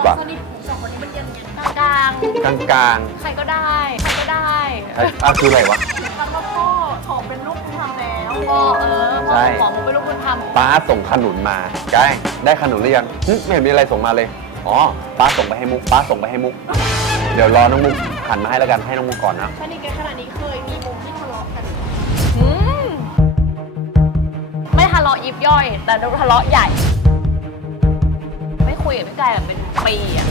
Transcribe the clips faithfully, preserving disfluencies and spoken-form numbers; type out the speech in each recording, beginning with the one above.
กว่าสนิทสองคนนี้มันยังไงกลางกลางกลางใครก็ได้ใครก็ได้อ่ะคืออะไรวะคำว่าพ่อขอเป็นลูกบุญธรรมแล้วพ่อเออพ่อขอเป็นลูกบุญธรรมป้าส่งขนุนมาใกล้ได้ขนุนหรือยังหึไม่เห็นมีอะไรส่งมาเลยอ๋อป้าส่งไปให้มุกป้าส่งไปให้มุกเดี๋ยวรอน้องมุกหันมาให้แล้วกันให้น้องมุกก่อนนะสนิทกันขนาดนี้เคยมีมุมที่ทะเลาะกันอืมไม่ทะเลาะยิบย่อย แต่ดูทะเลาะใหญ่ไม่คุยกับพี่กายแบบเป็นปีอะ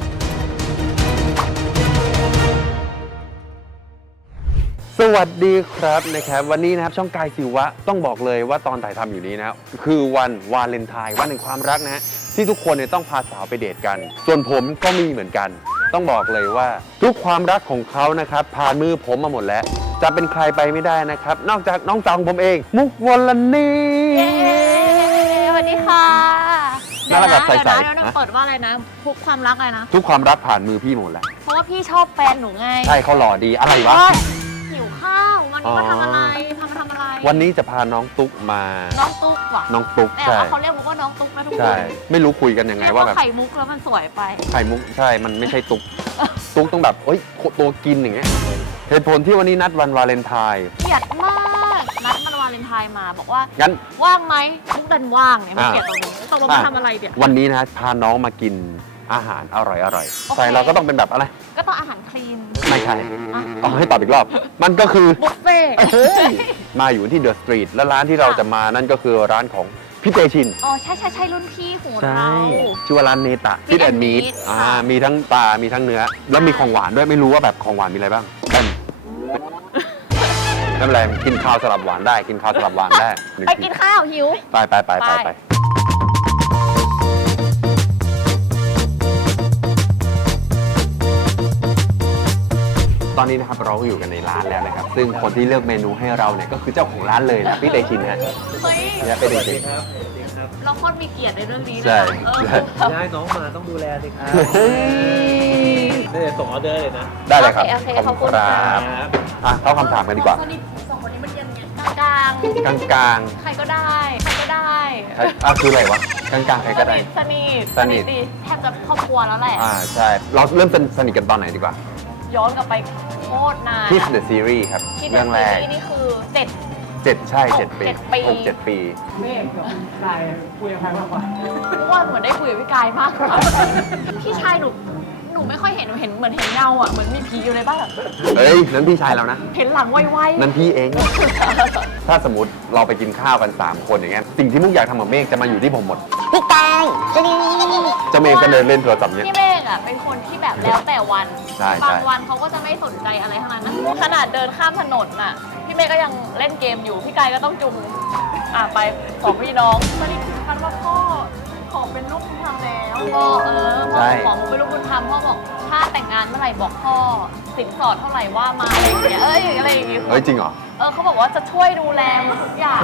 สวัสดีครับนะครับวันนี้นะครับช่องกายศิวะต้องบอกเลยว่าตอนถ่ายทำอยู่นี้นะครับคือวันวาเลนไทน์วันแห่งความรักนะฮะที่ทุกคนเนี่ยต้องพาสาวไปเดทกันส่วนผมก็มีเหมือนกันต้องบอกเลยว่าทุกความรักของเขานะครับผ่านมือผมมาหมดแล้วจะเป็นใครไปไม่ได้นะครับนอกจากน้องสาวของผมเองมุกวลนีเย้สวัสดีค่ะน่ารักแบบใสๆเดี๋ยวนะเปิดว่าอะไรนะทุกความรักอะไรนะทุกความรักผ่านมือพี่หมดแล้วเพราะว่าพี่ชอบแฟนหนูไงใช่เขาหล่อดีอะไรวะเฮ้ยหิวข้าววันนี้มาทำอะไรพามาทำอะไรวันนี้จะพาน้องตุ๊กมาน้องตุ๊กว่ะน้องตุ๊กแต่ใช่ว่าเขาเรียกมุกว่าน้องตุ๊กนะทุกคนใช่ไม่รู้คุยกันยังไงเรียกว่าว่าแบบไข่มุกแล้วมันสวยไปไข่มุกใช่มันไม่ใช่ตุ๊ก ตุ๊กต้องแบบเอ้ยตัวกินอย่างเงี้ยเหตุผลที่วันนี้นัดวันวาเลนไทน์เกลียดมากนัดมันวาเลนไทน์มาบอกว่างั้นว่างไหมมุกดันว่างเนี่ยมันอ่าเกลียดตรงนี้ตกลงมาทำอะไรเดี๋ยววันนี้นะพาน้องมากินอาหารอร่อยอร่อยโอเคใส่เราก็ต้องเป็นแบบอะไรก็ต้องอาหารคลีนไม่ใช่อ่ะเอาให้ตอบอีกรอบ มันก็คือบุฟเฟ่ต์เฮ้ยมาอยู่ที่เดอะสตรีทและร้านที่เราจะมานั่นก็คือร้านของพี่เตชินอ๋อใช่ใช่ใช่รุ่นพี่ของใช่เราชื่อว่าร้านเนตะ Fish ฟิตแอนด์ and มีท Meat อ่าค่ะมีทั้งปลา มีทั้งเนื้อ แล้วมีของหวานด้วยไม่รู้ว่าแบบของหวานมีอะไรบ้างเป็นไม่เป็นไรกินข้าวสลับหวานได้ กินข้าวสลับหวานได้หงไปกินข้าวหิวไปไปไปไปไปตอนนี้นะครับเราก็อยู่กันในร้านแล้วนะครับ ซึ่งคนที่เลือกเมนูให้เราเนี่ยก็คือเจ้าของร้านเลยนะพี่เตชินนะเฮ้ยเนี่ยเป็นจริงครับสวัสดีครับเราโคตรมีเกียรติในเรื่องนี้เลยใช่นะเออใช่ย้ายน้องมาต้องดูแลสิครับเฮ้ยเดี๋ยวส่งออเดอร์เลยนะได้เลยครับโอเคโอเคขอบคุณขอบคุณครับครับอ่ะเข้าคำถามกันดีกว่าสนิทสองคนนี้มันยังไงกลางกลางกลางๆใครก็ได้ใครก็ได้ๆใครอ่ะคืออะไรวะกลางกลางๆใครก็ได้สนิทสนิทดิแทบจะครอบครัวแล้วแหละอ่าใช่ เราเริ่มสนิทกันตอนไหนดีกว่าย้อนกลับไปโคตรนาน Kiss the Series ครับที่เรื่องแรกนี่คือเจ็ดเจ็ดใช่เจ็ดปีเจ็ดปีหกเจ็ดปีเมฆกับนายคุยกับใครมากกว่าเพราะว่าเหมือนได้คุยกับพี่กายมากกว่าพี่ชายหนูหนูไม่ค่อยเห็นหนูเห็นเหมือนเห็นเงาอ่ะเหมือนมีผีอยู่ในบ้านอะเฮ้ย นั้นพี่ชายเรานะเห็นหลังไวๆนั้นพี่เอง ถ้าสมมติเราไปกินข้าวกัน สาม คนอย่างเงี้ย สิ่งที่มุกอยากทำกับเมฆจะมาอยู่ที่ผมหมดพี่กายจะดีเจ้าเมฆก็เดินเล่นโทรศัพท์เนี่ยพี่เมฆอ่ะเป็นคนที่แบบแล้วแต่วันใช่ใช่บางวันเขาก็จะไม่สนใจอะไรทั้งนั้นนะขนาดเดินข้ามถนนอ่ะพี่เมฆก็ยังเล่นเกมอยู่พี่กายก็ต้องจุงอ่ะไปสองพี่น้องสนิทกันว่าพ่อขอเป็นลูกบุญธรรมแล้วพ่อเออพ่อขอเป็นลูกบุญธรรมพ่อบอกถ้าแต่งงานเมื่อไหร่บอกพ่อสินสอดเท่าไหร่ว่ามาอะไรอย่างเงี้ยเอ้ยอะไรอย่างเงี้ยเฮ้ย จริงเหรอเออเขาบอกว่าจะช่วยดูแลทุกอย่าง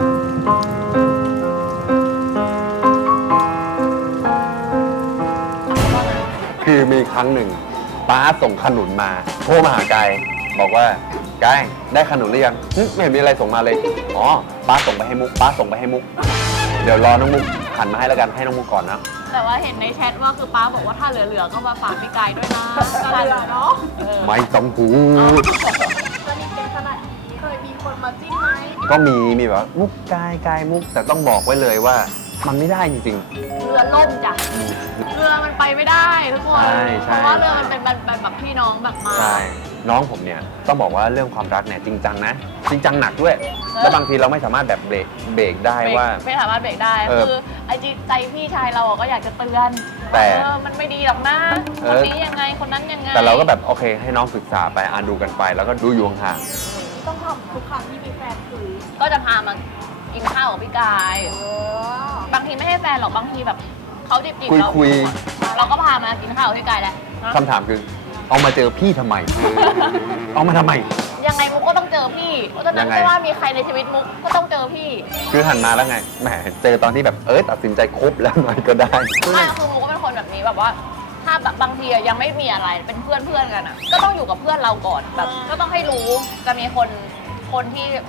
คือมีครั้งหนึ่งป้าส่งขนุนมาโทรมาหากายบอกว่ากายได้ขนุนหรือยังหึไม่เห็นมีอะไรส่งมาเลยอ๋อป้าส่งไปให้มุกป้าส่งไปให้มุก เดี๋ยวรอน้องมุกหันมาให้แล้วกันให้น้องมุกก่อนนะแต่ว่าเห็นในแชทว่าคือป้าบอกว่าถ้าเหลือๆก็มาฝากพี่กายด้วยนะเหลือเนาะไม่ต้องพูดสนิทกันขนาดนี้เคยมีคนมาจิ้นไหมก็มีมีแบบว่ามุกกายกายมุกแต่ต้องบอกไว้เลยว่ามันไม่ได้จริงเรือล่มจ้ะเรือมันไปไม่ได้ทุกคนใช่ใช่เพราะว่าเรือมันเป็นแบบแบบแบบพี่น้องแบบมาๆใช่น้องผมเนี่ยต้องบอกว่าเรื่องความรักเนี่ยจริงจังนะ จริงจังหนักด้วย แล้วบางทีเราไม่สามารถแบบเบรกเบรกได้เบรกว่าไม่สามารถเบรกได้เออคือไอจิตใจพี่ชายเราอะก็อยากจะเตือนแต่เออมันไม่ดีหรอกนะเอคนอนี้ยังไงคนนั้นยังไงแต่เราก็แบบโอเคให้น้องศึกษาไปอ่านดูกันไป แล้วก็ดูอยู่ห่างต้องทำทุกครั้งที่มีแฟนคือก็จะพามากินข้าวกับพี่กายบางทีไม่ให้แฟนหรอกบางทีแบบเขาจีบจีบคุยเราคุยเราก็พามากินข้าวกับพี่กายแหละคำถามคือ เอามาเจอพี่ทำไม เอามาทำไมยังไงมุกก็ต้องเจอพี่เพราะฉะนั้นยังไงไม่ว่ามีใครในชีวิตมุกก็ต้องเจอพี่คือหันมาแล้วไงแหมเจอตอนที่แบบเออตัดสินใจคบแล้วหน่อยก็ได้ไม่คือมุกก็เป็นคนแบบนี้แบบว่า ถ้าแบบบางทีอะยังไม่มีอะไรเป็นเพื่อนเพื่อนกันอ่ะ ก็ต้องอยู่กับเพื่อนเราก่อนแบบก็ต้องให้รู้จะมีคนคนที่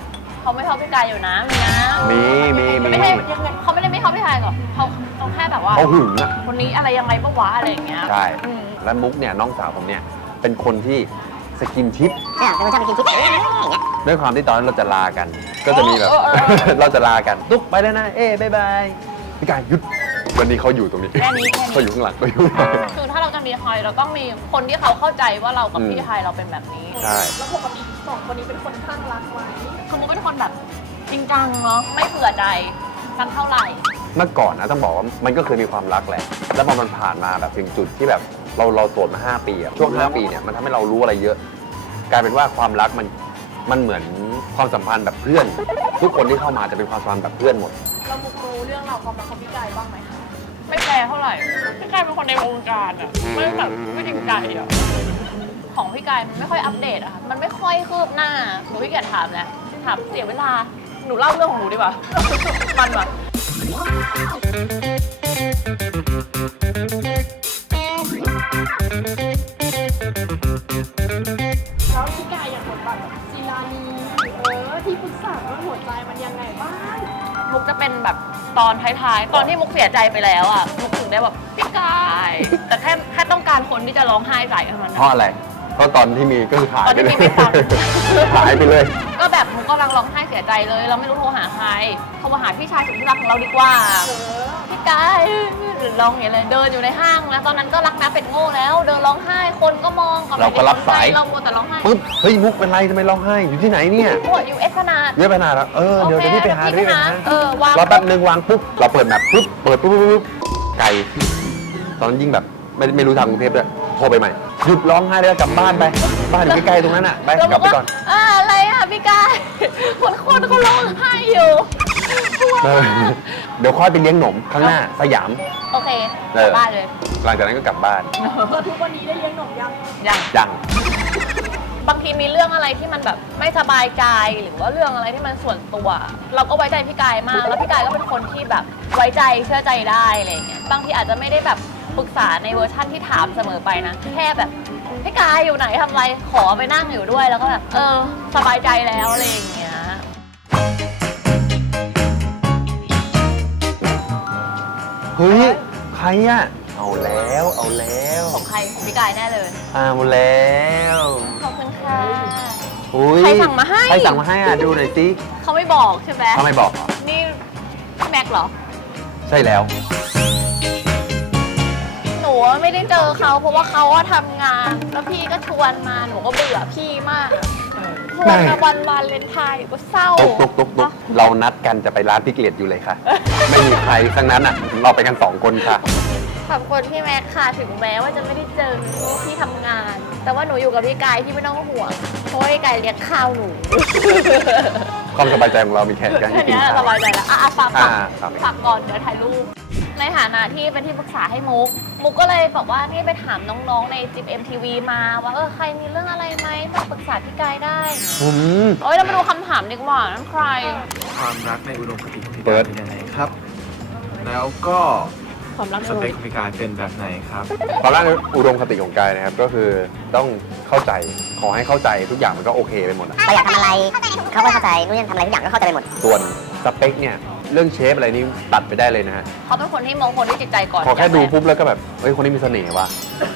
เขาไม่ชอบพี่กายอยู่นะมีนะมีมีมีไม่ใช่เขาไม่ได้ไม่ชอบพี่กายหรอกเขาเขาแค่แบบว่าเขาหึงอะคนนี้อะไรยังไงปะวะอะไรอย่างเงี้ยใช่อืมแล้วมุกเนี่ยน้องสาวผมเนี่ยเป็นคนที่สกินชิปอ่าเป็นคนชอบไปกินทิปอย่างเงี้ยด้วยความที่ตอนนั้นเราจะลากัน ก็จะมีแบบเออเออเออเราจะลากันตุ๊กไปแล้วนะเอ้บายบายพี่กายหยุดวันนี้เขาอยู่ตรงนี้แค่นี้แค่นี้เขาอยู่ข้างหลังเขาอยู่ข้างหลังคือถ้าเราจะมีใครเราต้องมีคนที่เขาเข้าใจว่าเรากับอืมพี่ชายเราเป็นแบบนี้ใช่แล้วปกติสองคนนี้เป็นคนข้างรักไหมคือมุกเป็นคนแบบจริงจังเนาะไม่เผื่อใจกันเท่าไหร่เมื่อก่อนนะต้องบอกว่ามันก็เคยมีความรักแหละ แล้วพอมันผ่านมาแบบถึงจุดที่แบบเราเราโสดมาห้าปีอะช่วงห้าปีเนี่ยมันทำให้เรารู้อะไรเยอะ กลายเป็นว่าความรักมันมันเหมือนความสัมพันธ์แบบเพื่อน ทุกคนที่เข้ามาจะเป็นความสัมพันธ์แบบเพื่อนหมดเรามุกรู้เรื่องเราวความรักของพี่กายบ้างไหมคะไม่แปลเท่าไหร่พี่กายเป็นคนในวงการอะไม่แบบไม่จริงใจอะของพี่กายมันไม่ค่อยอัปเดตอะค่ะมันไม่ค่อยคืบหน้าหนูพี่เกียจถามแล้วถามเสียเวลาหนูเล่าเรื่องของหนูดีกว่า มันว่ะแล้วพี่กายอย่างบทบาทแบบศิลานีเออที่ปรึกษาเรื่องหัวใจมันยังไงบ้างมุกจะเป็นแบบตอนท้ายๆ ตอนที่มุกเสียใจไปแล้วอ่ะ มุกถึงได้แบบพี่กาย แต่แค่แค่ต้องการคนที่จะร้องไห้ใส่เท่านั้นเพราะอะไร เพราะตอนที่มีก็คือหายตอนไปที่เลมียไม่ฟังหายไปเลยก็แบบมุกกำลังร้องไห้เสียใจเลย เราไม่รู้โทรหาใคร โทรมาหาพี่ชายสุดที่รักของเราดีกว่า พี่กายหรือร้องอย่างเงี้ยเลย เดินอยู่ในห้างแล้วตอนนั้นก็รักนะเป็ดโง่แล้ว เดินร้องไห้ คนก็มองเราก็รับสายเรามัวแต่ร้องไห้ปึ๊บ เฮ้ยมุกเป็นไรทำไมร้องไห้ อยู่ที่ไหนเนี่ยโอ้ยยูเอสขนาดเยอะไปนานแล้วเออ เดี๋ยวโอเคเดี๋ยวพี่ไปหาเดี๋เดี๋ยยว วพี่พี่ไปหาไปหาเออวางรอแป๊บนึงวางปุ๊บ เราเปิดแมปปุ๊บ เปิดปุ๊บปุ๊บปุ๊บไกล ตอนนั้นยิ่งแบบไม่ไม่รู้ทางกรุงเทพด้วย โทรไปใหม่ หยุดร้องไห้แล้วกลับบ้านไป บ้านอยู่ใกล้ๆตรงนั้นอ่ะ ไปแล้วกลับไปก่อนอ่าอะไรอ่ะพี่กาย คนคนเขาร้องไห้อยู่เออเดี๋ยวค่อยไปเลี้ยงหนมข้างหน้าสยามโอเคเอกลัอบบ้านเลยหลังจากนั้นก็กลับบ้านแล้วทุกวันนี้ได้เลี้ยงหนมยังยังยังบางทีมีเรื่องอะไรที่มันแบบไม่สบายใจหรือว่าเรื่องอะไรที่มันส่วนตัว เราก็ไว้ใจพี่กายมาก แล้วพี่กายก็เป็นคนที่แบบไว้ใจเชื่อใจได้อะไรอย่างเงี้ยบางทีอาจจะไม่ได้แบบปรึกษาในเวอร์ชั่นที่ถามเสมอไปนะแค่แบบพี่กายอยู่ไหนทำอะไรขอไปนั่งอยู่ด้วยแล้วก็แบบเออสบายใจแล้วอะไรอย่างเงี้ยเฮ้ย ใครอ่ะ เอาแล้ว เอาแล้วของใครของพี่กายแน่เลยเอาแล้วขอบคุณค่ะอุ้ยใครสั่งมาให้ใครสั่งมาให้อ่ะ ดูหน่อยสิเขาไม่บอกใช่ไหมทำไมบอกอ่ะนี่พี่แม็กเหรอใช่แล้วหนูอะไม่ได้เจอเขาเพราะว่าเขาอะทำงาน แล้วพี่ก็ชวนมาหนูก็เบื่อพี่มากชวนมาวันวาเลนไทน์ก็เศร้าตุ๊กตุ๊กตุ๊กตุ๊กเรานัดกันจะไปร้านพิกเลตอยู่เลยค่ะ ไม่มีใครทั้งนั้นอ่ะ เราไปกันสองคนค่ะขอบคุณพี่แม็กค่ะถึงแม้ว่าจะไม่ได้เจอพี่ทำงาน แต่ว่าหนูอยู่กับพี่กายที่ไม่ต้องห่วงเพราะว่าพี่กายเลี้ยงข้าวหนูความสบายใจของเรามีแค่การแค่ที่กินเนี้ยข้าสวบายใจแล้วอ่ะอ่ะฝากฝากอ่าครับฝากก่อนเดี๋ยวถ่ายรูปในฐานะที่เป็นที่ปรึกษาให้มุก มุกก็เลยบอกว่านี่ไปถามน้องๆในจิบ เอ็ม ที วี มาว่าเออใครมีเรื่องอะไรไหมมาปรึกษาพี่กายได้อืมเอ้ยเรามาดูคำถามดีกว่านั่นใครความรักในอุดมคติของพี่เปิกาดยเป็นยังไงครับ แล้วก็ความรักสเปคของพี่กายเป็นแบบไหนครับตอนแรกอุดมคติของกายนะครับ ก็คือต้องเข้าใจ ขอให้เข้าใจทุกอย่างมันก็โอเคไปหมดอะเราอยากทำอะไรเขาก็เข้าใจนู่นนี่ทำอะไรทุกอย่างก็เข้าใจไปหมดส่วนสเปคเนี่ยเรื่องเชฟอะไรนี่ตัดไปได้เลยนะฮะเขาเป็นคนที่มองคนที่จิตใจก่อนขอแค่ย่างดูรกปุ๊บแล้วก็แบบ เฮ้ย คนนี้มีเสน่ห์ว่ะ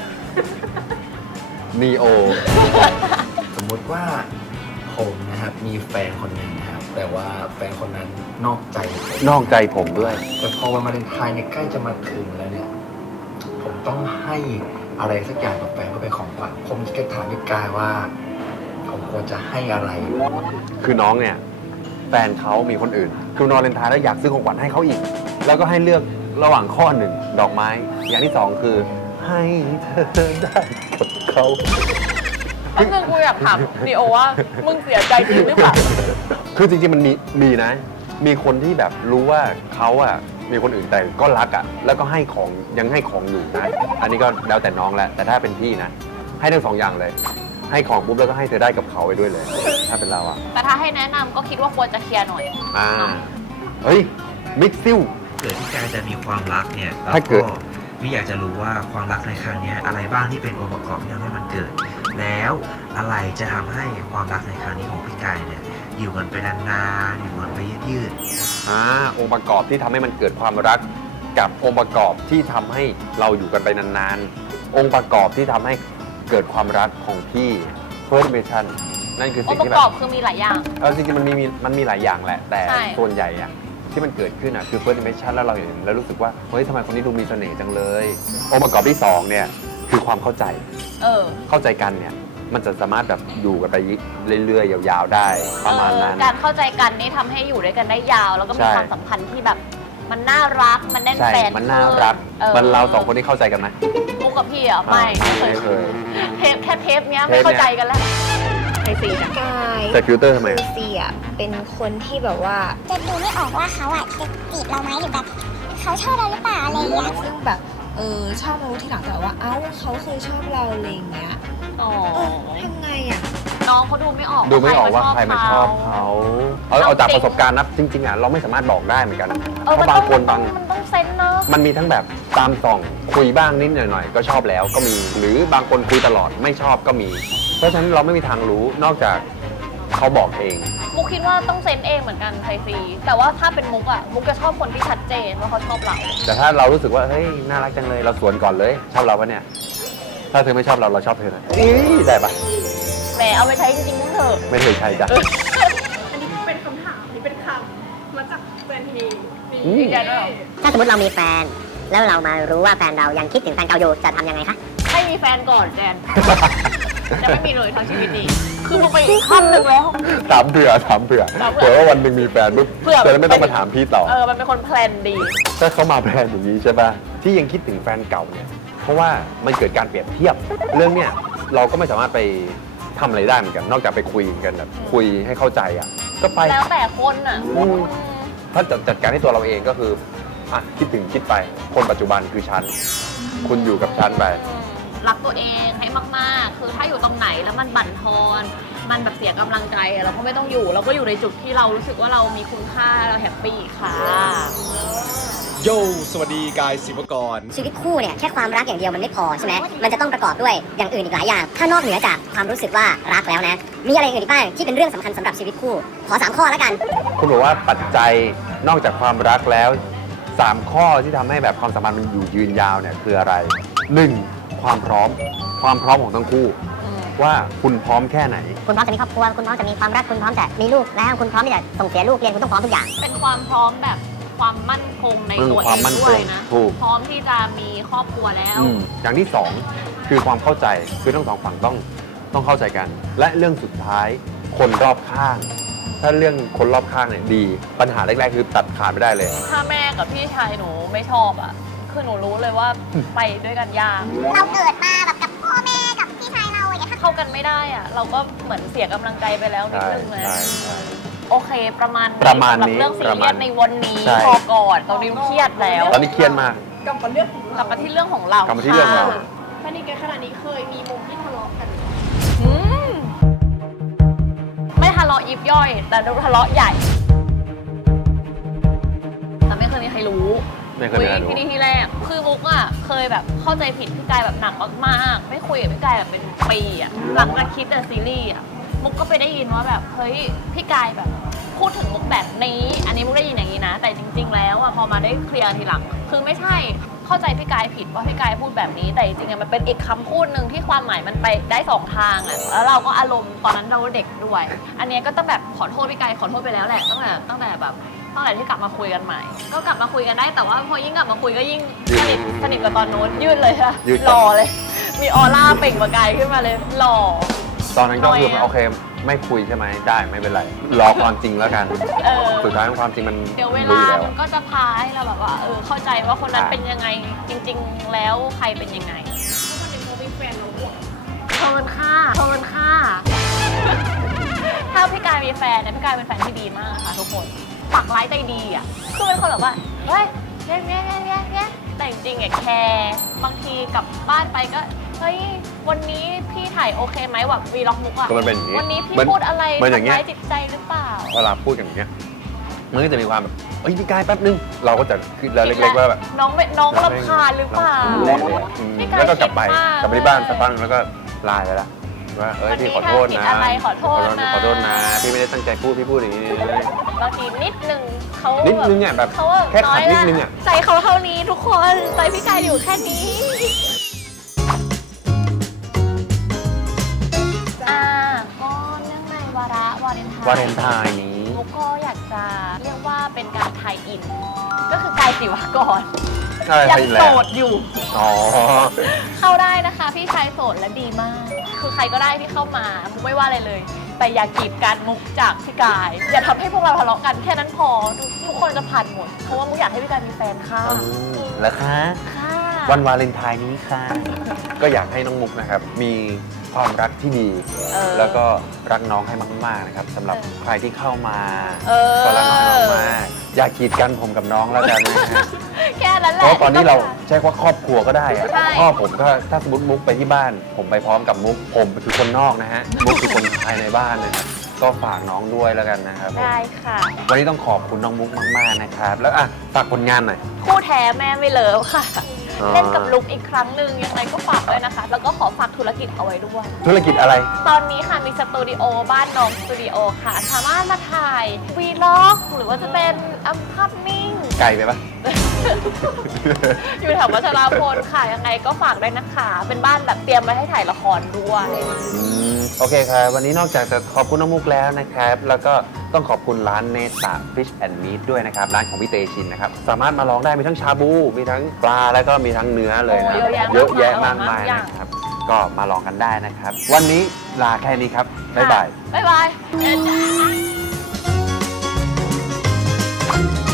นีโอสมมติว่าผมนะครับมีแฟนคนหนึ่งนะครับแต่ว่าแฟนคนนั้นนอกใจผมนอกใจผมด้วยแต่พอวันวาเลนไทน์เนี่ยใกล้จะมาถึงแล้วเนี่ยผมต้องให้อะไรสักอย่างกับแฟนก็เป็นของขวัญผมจะถามพี่กายว่า ผมควรจะให้อะไรคือน้องเนี่ย แฟนเขามีคนอื่น คือนอนเลนไทายแล้วอยากซื้อของขวัญให้เขาอีก แล้วก็ให้เลือกระหว่างข้อหนึ่งดอกไม้ อย่างที่สองคือ ให้เธอได้กับเขาแป๊บนึงกูอยากถามดีโอว่ามึงเสียใจจริงหรือเปล่าคือจริงๆมันมีมีนะ มีคนที่แบบรู้ว่าเขาอะมีคนอื่นแต่ก็รักอะแล้วก็ให้ของยังให้ของอยู่นะ อันนี้ก็แล้วแต่น้องแหละ แต่ถ้าเป็นพี่นะ ให้ทั้งสองอย่างเลย ให้ของปุ๊บแล้วก็ให้เธอได้กับเขาไปด้วยเลย ถ้าเป็นเราอะแต่ถ้าให้แนะนำก็คิดว่าควรจะเคลียร์หน่อยอ่า เฮ้ย มิกซิลเกิดที่การจะมีความรักเนี่ยเราถ้าเกิก็ดพี่อยากจะรู้ว่าความรักในครั้งเนี้ยอะไรบ้างที่เป็นองค์ประกอบที่ทำให้มันเกิด แล้วอะไรจะทำให้ความรักในครั้งนี้ของพี่กายเนี่ยอยู่กันไปนานๆอยู่กันไปยืดอ่าองค์ประกอบที่ทำให้มันเกิดความรักกับองค์ประกอบที่ทำให้เราอยู่กันไปนานๆองค์ประกอบที่ทำให้เกิดความรักของพี่ first impression นั่นคืออสิ่งงค์ปที่ระแบกอบบ คือมีหลายอย่างเออจริงๆมันมีมีมันมีหลายอย่างแหละ แต่ใช่ส่วนใหญ่อะที่มันเกิดขึ้นอะคือ first impression แล้วเราเห็นแล้วรู้สึกว่าเฮ้ยทำไมคนนี้ดูมีเสน่ห์จังเลยองค์ประกอบที่สองเนี่ยคือความเข้าใจเออเข้าใจกันเนี่ยมันจะสามารถแบบอยู่กันไปเรื่อยๆยาวๆได้ประมาณนั้นเออการเข้าใจกันนี่ทำให้อยู่ด้วยกันได้ยาว แล้วก็มีใช่ความสัมพันธ์ที่แบบมันน่ารักมันแน่นใช่แฟนมันน่ารักออมันเราสองคนที่เข้าใจกันไหมมุกกับพี่อ่ะไม่ไม่เคยเทปแค่เทปเนี้ยเทปเนี้ไม่ยเข้าใจกันแล้วไอซีจ้ะกายใส่ฟิลเตอร์ทำไมคือซีอ่ะเป็นคนที่แบบว่าจะดูไม่ออกว่าเขาอ่ะจะจีบเราไหมหรือแบบเขาชอบเราหรือเปล่าอะไรอย่างเงี้ยซึ่งแบบเออชอบมารู้ทีหลังแต่ว่าเอ้าเขาเคยชอบเราอะไรอย่างเงี้ยอ๋อเออทำไงอ่ะน้องเขาดูไม่ออกดูไม่ออกว่าใครมาชอบเขาเขาเอาเอาจากประสบการณ์นะจริงๆอ่ะเราไม่สามารถบอกได้เหมือนกันเออเพมันราะต้บาอง งคนบางมันต้องเซนเนอะมันมีทั้งแบบตามส่องคุยบ้างนิดหน่อยๆก็ชอบแล้วก็มี หรือบางคนคุยตลอดไม่ชอบก็มี เพราะฉะนั้นเราไม่มีทางรู้นอกจากเขาบอกเองมุกคิดว่าต้องเซนเองเหมือนกันไทยซีแต่ว่าถ้าเป็นมุกอ่ะมุกจะชอบคนที่ชัดเจนว่าเขาชอบเราแต่ถ้าเรารู้สึกว่าเฮ้ยน่ารักจังเลยเราสวนก่อนเลยชอบเราปะเนี่ยถ้าเธอไม่ชอบเราเราชอบเธอนะเอ้ยได้ปะแหมเอาไปใช้จริงๆมั้งเถอะไม่เคยใช่จ้ะอันนี้เป็นคำถามนี่เป็นคำมาจากแฟนเพลงนี่อืมยืนยันด้วยเหรอถ้าสมมติเรามีแฟน แล้วเรามารู้ว่าแฟนเรายังคิดถึงแฟนเก่าอยู่จะทำยังไงคะให้มีแฟนก่อนแดน จะไม่มีเลยทั้งชีวิตนี้ คือมุกไปอีกขั้นหนึ่งแล้วถามเผื่อถามเผื่อถามเผื่อเผื่อว่าวันหนึ่งมีแฟนปุ๊บเผื่อจะได้ไม่ต้องมาถามพี่ต่อเออ มันเป็นคนแพลนดีถ้าเขามาแพลนอย่างนี้ใช่ป่ะที่ยังคิดถึงแฟนเก่าเนี่ยเพราะว่ามันเกิดการเปรียบเทียบ เรื่องเนี้ยเราก็ไม่สามารถไปทำอะไรได้เหมือนกัน นอกจากไปคุยกันแบบคุยให้เข้าใจอ่ะก็ไปแล้วแต่คนอ่ะอืม ถ้าจัดจัดการให้ตัวเราเองก็คืออ่ะคิดถึงคิดไปคนปัจจุบันคือฉันคุณอยู่กับฉันไปรักตัวเองให้มากๆ คือถ้าอยู่ตรงไหนแล้วมันบั่นทอน มันแบบเสียกำลังใจอะเราก็ไม่ต้องอยู่ เราก็อยู่ในจุดที่เรารู้สึกว่าเรามีคุณค่าเราแฮปปี้ค่ะโย สวัสดีกายศิวกรชีวิตคู่เนี่ยแค่ความรักอย่างเดียวมันไม่พอใช่ไหมมันจะต้องประกอบด้วยอย่างอื่นอีกหลายอย่าง ถ้านอกเหนือจากความรู้สึกว่ารักแล้วนะ มีอะไรอื่นอีกบ้างที่เป็นเรื่องสำคัญสำหรับชีวิตคู่ ขอสามข้อแล้วกันคุณบอกว่าปัจจัยนอกจากความรักแล้วสามข้อที่ทำให้แบบความสัมพันธ์มันอยู่ยืนยาวเนี่ยคืออะไรหนึ่งความพร้อมความพร้อมของทั้งคู่ ว่าคุณพร้อมแค่ไหนคุณพร้อมจะมีครอบครัว คุณพร้อมจะมีความรัก คุณพร้อมจะมีลูกแล้ว คุณพร้อมที่จะส่งเสียลูกเรียน คุณต้องพร้อมทุกอย่างเป็นความพร้อมแบบความมั่นคงในเรื่องตัวคเอวามงมั่นด้วยคงนะถูกพร้อมที่จะมีครอบครัวแล้วอืมอย่างที่สองคือความเข้าใจคือทั้งสองฝั่งต้องต้องเข้าใจกัน และเรื่องสุดท้ายคนรอบข้าง ถ้าเรื่องคนรอบข้างเนี่ยดีปัญหาแรกๆคือตัดขาดไม่ได้เลยถ้าแม่กับพี่ชายหนูไม่ชอบอ่ะ คือหนูรู้เลยว่าไปด้วยกันยากเราเกิดมาแบบกับพ่อแม่กับพี่ชายเราอย่างเงี้ยเข้ากันไม่ได้อ่ะ เราก็เหมือนเสียกำลังใจไปแล้วนิดใช่นึงนะใช่ใช่โอเค ประมาณนี้ประมาณสำหรับนี้เรื่องซีประเรีมาณยสในวันนี้ใช่พอก่อนตอนนี้เครียดแล้วตอนนี้เครียดมากกลับมาเรื่องของกลัเราบมาที่เรื่องของเรากลับมาที่เรื่องของเราค่ะสนิทกันขนาดนี้เคยมีมุมที่ทะเลาะกันไหมอืมไม่ทะเลาะยิบย่อย แต่ทะเลาะใหญ่ แต่ไม่เคยมีใครรู้ไม่เคยมีใครรู้ที่นี่ที่แรก คือมุกอ่ะเคยแบบเข้าใจผิดพี่กายแบบหนักมากๆ ไม่คุยกับพี่กายแบบเป็นปีอ่ะ หลังจากคิดแต่ซีรีส์อ่ะ มุกก็ไปได้ยินว่าแบบเฮ้ยพี่กายแบบพูดถึงมุกแบบนี้ อันนี้มุกได้ยินอย่างนี้นะ แต่จริง ๆ แล้วอ่ะพอมาได้เคลียร์ทีหลัง คือไม่ใช่เข้าใจพี่กายผิดว่าพี่กายพูดแบบนี้ แต่จริงๆอะมันเป็นอีกคำพูดหนึ่งที่ความหมายมันไปได้สองทางอ่ะ แล้วเราก็อารมณ์ตอนนั้นเราเด็กด้วย อันเนี้ยก็ต้องแบบขอโทษพี่กายขอโทษไปแล้วแหละตั้งแต่ตั้งแต่แบบตั้งแต่ที่กลับมาคุยกันใหม่ ก็กลับมาคุยกันได้แต่ว่าพอยิ่งกลับมาคุยก็ยิ่งสนิทสนิทกว่าตอนนู้นยืดเลยค่ะยืดหล่อเลย มีออร่าเปล่งประกายขึ้นมาเลยหล่อตอนนั้นก็คือน้อยอะโอเคไม่คุยใช่ไหมได้ไม่เป็นไรรอความจริงแล้วกันเออสุดท้ายความจริงมันเดี๋ยวเวรู้ลาอยู่แล้วมันก็จะพาให้เราแบบว่าเออเข้าใจว่าคนนั้นใช่เป็นยังไงจริง ๆ แล้วใครเป็นยังไงวันหนึ่งเขามีแฟนเราหมดเทินค่าเทินค่า ถ้าพี่กายมีแฟนเนี่ยพี่กายเป็นแฟนที่ดีมากค่ะทุกคนปักไลฟ์ใจดีอ่ะคือเป็นคนแบบว่าเฮ้ยเนี้ยเนี้ยเนี้ยเนี้ยเนี้ยแต่จริงๆอ่ะแคร์บางทีกลับบ้านไปก็เฮ้ยวันนี้พี่ถ่ายโอเคไหมแบบวีล็อกมุกอ่ะก็มันเป็นอย่างนี้วันนี้พี่มันพูดอะไรมันอย่างเงี้ทำยร้ายจิตใจหรือเปล่าเวลาพูดอย่างเงี้ยมันก็จะมีความแบบเอ้ยพี่กายแป๊บนึงเราก็จะคือเราเล็กๆว่าแบบน้องไม่น้องรำคาญหรือเปล่าแหละอืมพี่กายแล้วก็กลับไปคิดมากกลับไปที่บ้านเลยสักพักนึงแล้วก็ไลน์ไปละว่าเอ้ยวันพี่นี้ขอโทษถ้าผิดนะอะไรขอโทษนะขอโทษนะพี่ไม่ได้ตั้งใจพูดพี่พูดอย่างนี้บางทีนิดนึงเขานิดนึงอ่ะแบบเขาแบบแค่น้ขัอดยนิดละนึงอ่ะใจเขาเท่านี้ทุกคนใจพี่กายอยู่แค่นี้ อ่าก็เนื่องในวาระวาเลนไทน์วาเลนไทน์นี้มุกก็อยากจะเรียกว่าเป็นการไทยอิน ก็คือกายศิวากรอะไรยัไปอีกโสแล้วดอยู่อ๋อเข้าได้นะคะ พี่ชายโสดและดีมาก คือใครก็ได้ที่เข้ามามุกไม่ว่าอะไรเลย แต่อย่ากีดกันมุกจากพี่กาย อย่าทำให้พวกเราทะเลาะกันแค่นั้นพอทุกคนจะผ่านหมด เพราะว่ามุกอยากให้พี่กายมีแฟนค่ะแล้วคะค่ะวันวาเลนไทน์นี้ค่ะ ก็อยากให้น้องมุกนะครับ มีความรักที่ดีเออแล้วก็รักน้องให้มากๆนะครับสำหรับเออใครที่เข้ามาเออก็รักน้องมากๆอย่ากีดกันผมกับน้องแล้วกันนะฮะแค่นั้นแหเพละราะตอนนี้เราใช้ว่าครอบครัวก็ได้อะใช่พ่อผมก็ถ้าสมมติมุกไปที่บ้าน ผมไปพร้อมกับมุกผมคือคนนอกนะฮะมุกคือคนภายในบ้านนะครับก็ฝากน้องด้วยแล้วกันนะครับผมได้ค่ะวันนี้ต้องขอบคุณน้องมุกมากๆนะครับ แล้วอ่ะฝากผลงานหน่อยคู่แท้แม่ไม่เลิฟค่ะอ๋อเล่นกับลุกอีกครั้งหนึ่งยังไงก็ฝากด้วยนะคะ แล้วก็ขอฝากธุรกิจเอาไว้ด้วยธุรกิจอะไรตอนนี้ค่ะมีสตูดิโอบ้านน้องสตูดิโอค่ะ สามารถมาถ่ายวีล็อกหรือว่าจะเป็นอัมภาพนิ่งไกลไปปะอยู่แถววัชราพลค่ะ ยังไงก็ฝากด้วยนะคะ เป็นบ้านแบบเตรียมไว้ให้ถ่ายละครด้วยอืมโอเคครับ วันนี้นอกจากจะขอบคุณน้องมุกแล้วนะครับ แล้วก็ต้องขอบคุณร้านเนสา Fish and Meat ด้วยนะครับ ร้านของพี่เตชินนะครับ สามารถมาลองได้มีทั้งชาบู มีทั้งปลาแล้วก็มีทั้งเนื้อเลยนะโอ้เยเยอะอะแยะแยะมามาก กมามาย ยอย่างนะครับ ก็มาลองกันได้นะครับ วันนี้ลาแค่นี้ครับ บ๊ายบายบ๊ายบาย